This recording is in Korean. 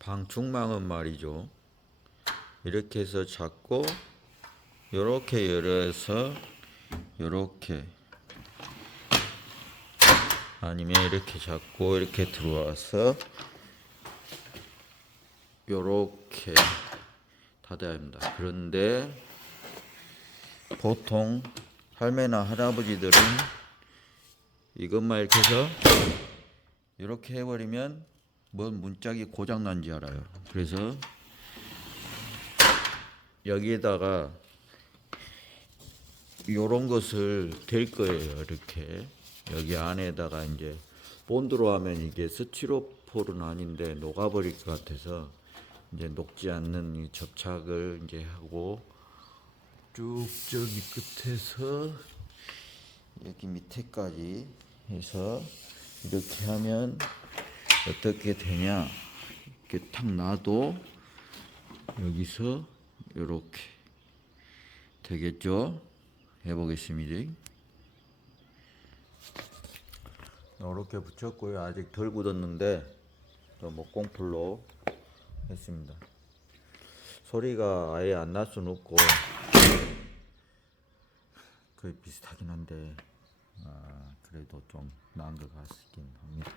방충망은 말이죠. 이렇게 해서 잡고 요렇게 열어서 요렇게 아니면 이렇게 잡고 이렇게 들어와서 요렇게 닫아야 합니다. 그런데 보통 할매나 할아버지들은 이것만 이렇게 해서 이렇게 해버리면 뭔 문짝이 고장 난지 알아요. 그래서 여기에다가 요런 것을 댈 거예요. 이렇게 여기 안에다가 이제 본드로 하면 이게 스티로폴은 아닌데 녹아버릴 것 같아서 이제 녹지 않는 이 접착을 이제 하고 쭉 저기 끝에서 여기 밑에까지 해서 이렇게 하면 어떻게 되냐? 이렇게 탁 놔도 여기서 이렇게 되겠죠? 해보겠습니다. 이렇게 붙였고요. 아직 덜 굳었는데 또 목공풀로 했습니다. 소리가 아예 안 날 수는 없고 거의 비슷하긴 한데 아, 그래도 좀 나은 것 같긴 합니다